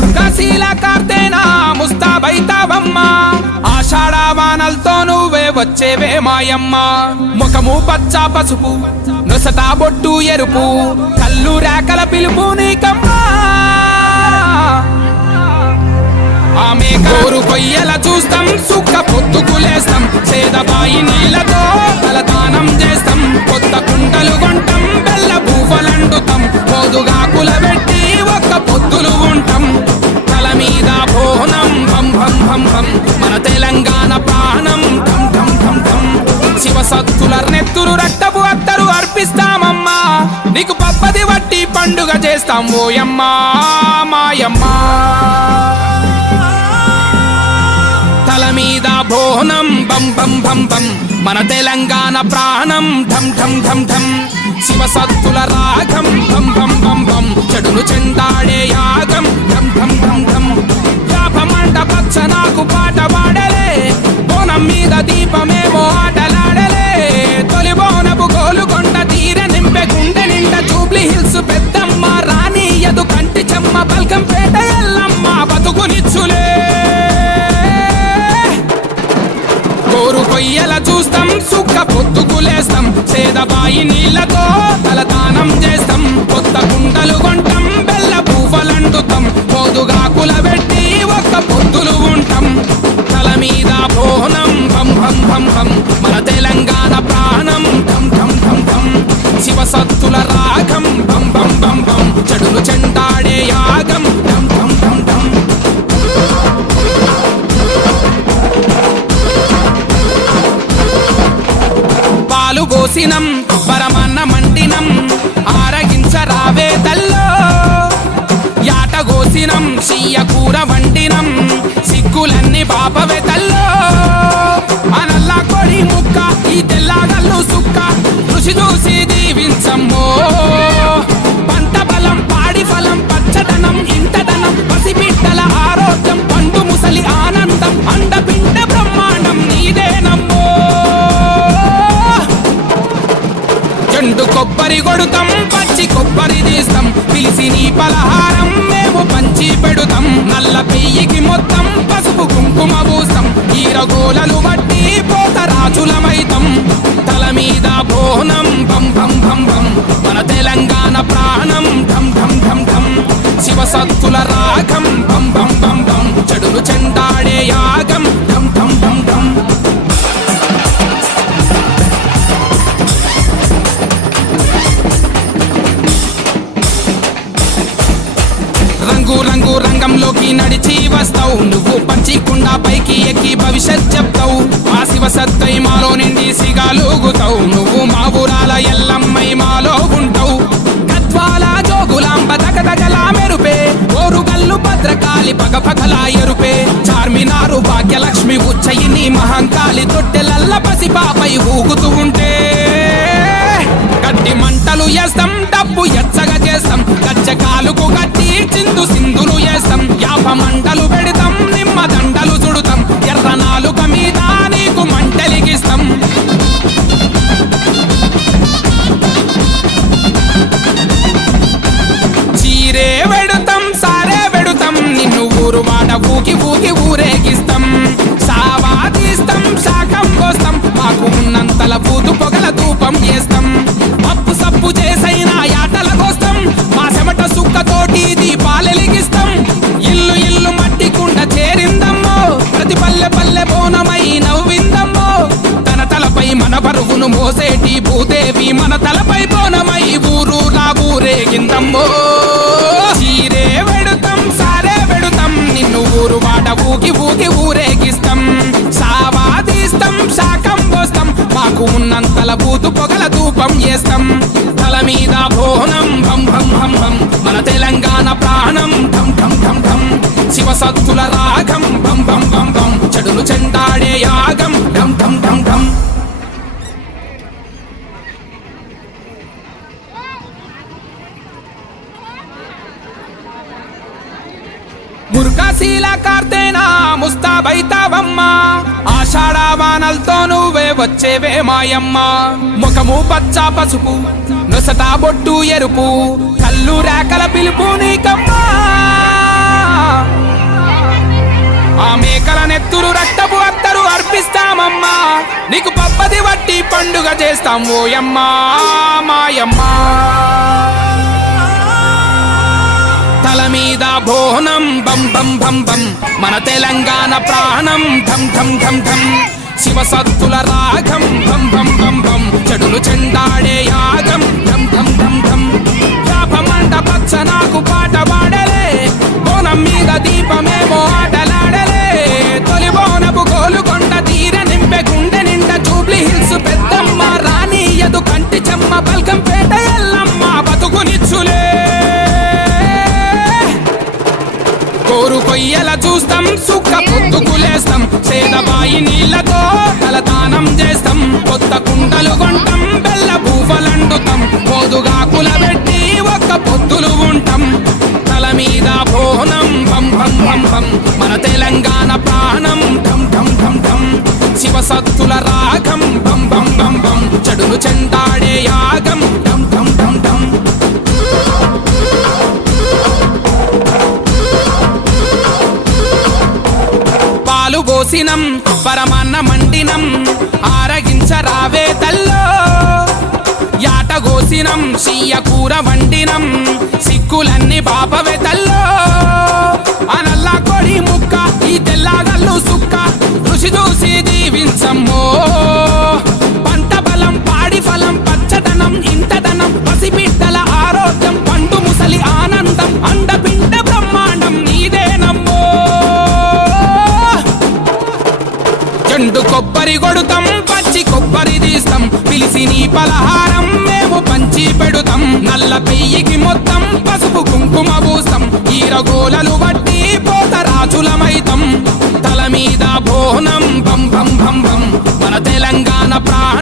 ముర్కాశీల కార్తేనా ముస్తాబైతావమ్మా ఆషాఢ వానల్తో నువ్వే వచ్చేవే మాయమ్మ. ముఖము పచ్చ పసుపు నొసట బొట్టు ఎరుపు కళ్ళు రేకల పిలుపు నీకమ్మా. ఆమె కోరు కొయ్యల చూస్తాం సుక్క పొత్తుకులేస్తాం చేదబాయిని హం హం మన తెలంగాణ ప్రాణం. ఠం ఠం ఠం ఠం శివ సత్తుల నెత్తురు రక్తపు అత్తరు అర్పిస్తామమ్మా. నీకు పప్పది వట్టి పండుగ చేస్తాం ఓయమ్మా మాయమ్మా. తల మీద బోనం బం బం బం బం. మన తెలంగాణ ప్రాణం. ఢం ఢం ఢం ఢం శివ సత్తుల రాగం. బం బం బం బం. చెడును చెందాడే యాగం. ఢం ఢం పొత్తుకులేస్తాం సేదబాయి నీళ్ళతో తలదానం చేస్తాం. కొత్త కుండలు కొంటాం బెల్ల పువ్వలండుతాం పోదుగాకుల పెట్టి ఒక్క పొద్దులు ఉంటాం తల మీద బోనం భం భం భం భం. మన తెలంగాణ ప్రాణం ధం ధం ధం ధం. శివసత్తుల రాగం భం భం భం భం. పాలు పోసినం పరమన్న మండినం ఆరగించరావే తల్లో. యాట కోసినం సియ్య కూర వండినం సిగ్గులన్నీ బాపవే తల్లో. చెండు కొబ్బరి కొడుతాం పచ్చి కొబ్బరి తీస్తాం. పిలిచి నీ పలహారం మేము పంచి పెడుతాం. నల్ల పెయ్యికి మొత్తం పసుపు కుంకుమ పూస్తాం. ఈరగోలలు బట్టి పోత రాజులమైతం. తల మీద బోనం భం భం భం భం. మన తెలంగాణ ప్రాణం ఢం ఢం ఢం ఢం. శివ సత్తుల రాగం భవిష్యత్ ఆ శివ సత్తై మాలో నిండి సిగాలుగుతావు. నువ్వు మా ఊరాల ఎల్లమ్మై మాలో ఉంటావు. గద్వాల జోగులాంబ దగదగలా మెరుపే. ఓరుగల్లు భద్రకాళి పగ పగలా ఎరుపే. చార్మినారు భాగ్యలక్ష్మి ఉచ్చయిని మహంకాళి తొట్టెలల్ల పసిపాపై ఊగుతూ ఉంటే. గట్టి మంటలు వేస్తాం డబ్బు ఎచ్చగా చేస్తాం. గచ్చకాలుకు గట్టి చిందు సింధులు వేస్తాం యాప మంటలు పెడితే ఊరు వాడ ఊకి ఊకి ఊగి ఊగి ఊరేగిస్తాం. సావాదిస్తాం శాకం పోస్తాం. మాకు ఉన్నంతల బూతు పొగల ధూపం చేస్తాం. తల మీద బోనం బంభం మురుకాశీల కార్తేనా ముస్తాబైతావమ్మా ఆషాఢ వానలతో నువ్వే వచ్చేవే మాయమ్మ. ముఖము పచ్చ పసుపు నొసట బొట్టు ఎరుపు కళ్ళు రేకల పిలుపు నీకమ్మా. ఆ మేకల నెత్తురు రక్తపు అత్తరు అర్పిస్తామమ్మా. నీకు పప్పది వట్టి పండుగ చేస్తాం ఓయమ్మా మాయమ్మా. తల మీద బోనం బం బం బం బం. మన తెలంగాణ ప్రాణం ధం ధం ధం ధం. శివ సత్తుల రాగం బం బం బం బం. చెడులు చెండాడే యాగం ధం ధం ధం ధం. యాపమంట పచ్చ నాకు పాట పాడలే. బోనం మీద దీపమే నీళ్ళతో తలదానం చేస్తాం. కొత్త కుండలు కొంటాం. బెల్ల పూవలండుతాం పోదుగాకుల పెట్టి ఒక్క పొద్దులు ఉంటాం. తల మీద బోనం బం బం బం బం మన తెలంగాణ ప్రాణం పాలు పోసినం పరమాన్న మండినం ఆరగించరావే తల్లో. యాట కోసినం సీయ కూర వండినం సిక్కులన్నీ బాపవే తల్లో. కొబ్బరి కొడుతాం పచ్చి కొబ్బరి తీస్తాం. పిలిచి నీ పలహారం మేము పంచి పెడుతాం. నల్ల పెయ్యికి మొత్తం పసుపు కుంకుమ పూస్తాం. ఈరగోలలు బట్టి పోత రాజులమైతం. తల మీద భోనం బం బం బం బం. మన తెలంగాణ ప్రాణ